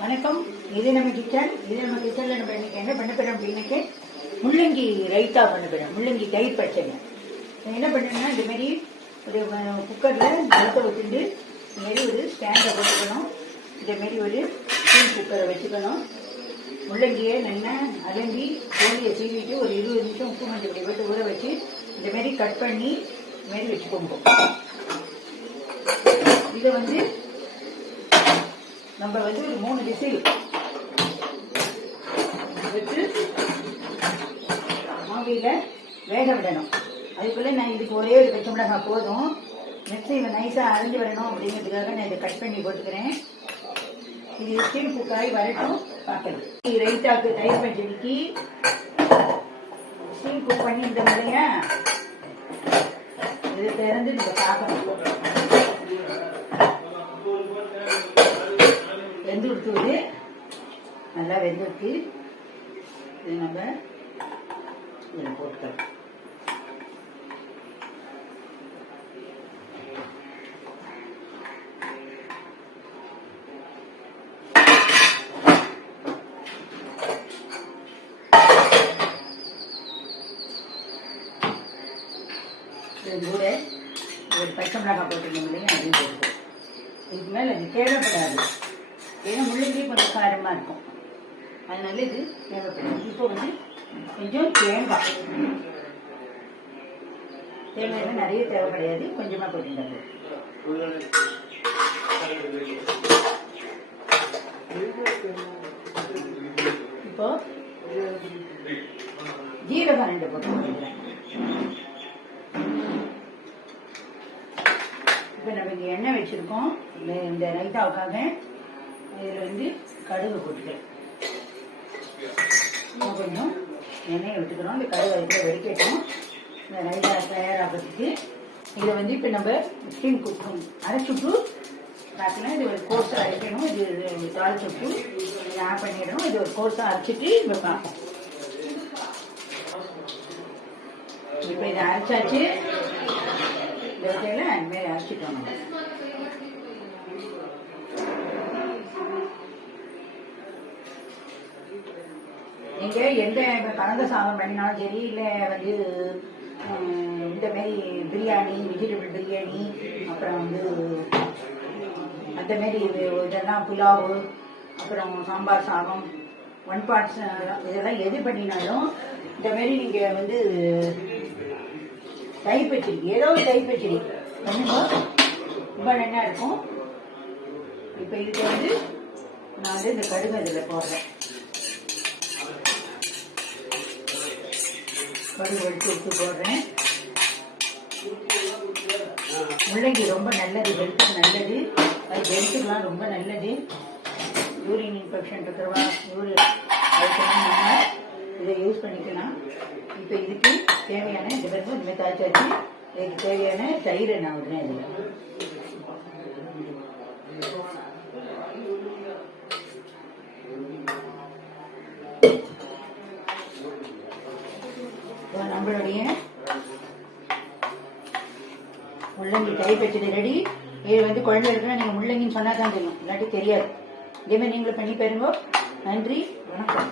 வணக்கம். இது நம்ம கிச்சன் இது நம்ம கிச்சனில் நம்ம இன்னைக்கு என்ன பண்ண போகிறோம் அப்படின்னாக்கே முள்ளங்கி ரைத்தா பண்ண போகிறோம் முள்ளங்கி தயிர் பச்சைங்க நான் என்ன பண்ணணும்னா இந்த மாதிரி ஒரு குக்கரில் நிலத்தை வச்சுட்டு இந்த மாதிரி ஒரு ஸ்டாண்டை போட்டுக்கணும். இந்த மாதிரி ஒரு ஸ்டீல் குக்கரை வச்சுக்கணும். முள்ளங்கியை நல்லா அலம்பி கோழியை சீவிட்டு ஒரு இருபது நிமிஷம் உப்பு மஞ்சள் பொடி போட்டு ஊற வச்சு இந்த மாதிரி கட் பண்ணி இந்த மாதிரி வச்சுக்கோங்க. இதை வந்து நம்ம வந்து மூணு விசில். வச்சு ஆவியில் வேக விடணும். அதுக்குள்ளே நான் இதுக்கு ஒரே ஒரு பச்சை மிளகாய் போதும். மிக்சியில் நைஸாக அரைஞ்சு வரணும் அப்படிங்கிறதுக்காக நான் இதை கட் பண்ணி போட்டுக்கிறேன். இது ஸ்டீல் குக்காய் வரட்டும் பார்க்கலாம். ரைட்டாக்கு தயிர் பச்சடிக்கு ஸ்டீல் குக் இந்த இல்லையா? இதை திறந்து நம்ம பார்க்கணும் வெந்து விட்டுது நல்லா வெந்துருக்கு இது நம்ம இதில் போட்டுக்கலாம். கூட ஒரு பச்சை மிளகாய் போட்டுருந்தோம் இல்லைங்க அதையும் போட்டுக்கோ இதுக்கு மேலே இது தேவைப்படாது. காரமாக இருக்கும். அதனால இது தேவைப்படும். இப்போ வந்து கொஞ்சம் தேங்காய். தேங்காய் நிறைய தேவைப்படாது கொஞ்சமாக போட்டுருந்தாங்க இப்போ ஜீரகம் ரெண்டு போட்டு இப்போ நம்ம இங்கே எண்ணெய் வச்சுருக்கோம். இந்த இந்த ரைத்தாவுக்காக இதில் வந்து கடுகு போட்டுக்கிறேன் இன்னும் கொஞ்சம் எண்ணெயை விட்டுக்கிறோம். இந்த கடுகு அதுக்குள்ள வெடிக்கட்டும் இந்த ரைத்தா தயாராகிறதுக்கு. இதை வந்து இப்போ நம்ம ஸ்டீம் குக்கும் அரைச்சுட்டு பார்த்தீங்கன்னா இது ஒரு கோர்ஸாக அரைக்கணும். இது இது தாளிச்சுட்டு இதை ஆட் பண்ணிடணும். இது ஒரு கோர்ஸாக அரைச்சிட்டு இப்போ பார்ப்போம். இப்போ இதை அரைச்சாச்சு. இந்த வகையில் அந்தமாரி அரைச்சிட்டோம் நம்ம. எங்கே எந்த கலந்த சாதம் பண்ணினாலும் சரி இல்லை வந்து இந்த மாரி பிரியாணி வெஜிடபிள் பிரியாணி அப்புறம் வந்து அந்த மாரி இதெல்லாம் புலாவு அப்புறம் சாம்பார் சாதம் ஒன் பார்ட்ஸ் இதெல்லாம் எது பண்ணினாலும் இந்த மாரி நீங்கள் வந்து தயிர் பச்சடி ஏதோ ஒரு தயிர் பச்சடி பண்ணுங்க. ரொம்ப நல்லா இருக்கும். இப்போ இதுக்கு வந்து நான் வந்து இந்த கடுகு அதில் போடுறேன். கடுகு வடித்து விட்டு போடுறேன். முள்ளங்கி ரொம்ப நல்லது ஹெல்த்துக்கு நல்லது. அது ஹெல்த்துக்கெலாம் ரொம்ப நல்லது. யூரின் இன்ஃபெக்ஷன் இருக்கிறவா யூரின் நம்ம இதை யூஸ் பண்ணிக்கலாம். இப்போ இதுக்கு தேவையான இந்த பிறகு இனிமேல் தாய்ச்சாச்சு இதுக்கு தேவையான தயிரை நான் விடுறேன் இதில் இப்போ நம்மளுடைய முள்ளங்கி தயிர் ரெடி. இது வந்து குழந்தை இருக்குன்னா நீங்கள் முள்ளங்கின்னு சொன்னா தான் தெரியும். இல்லாட்டி தெரியாது. இதே மாதிரி நீங்களும் பண்ணி பாருங்க. நன்றி. வணக்கம்.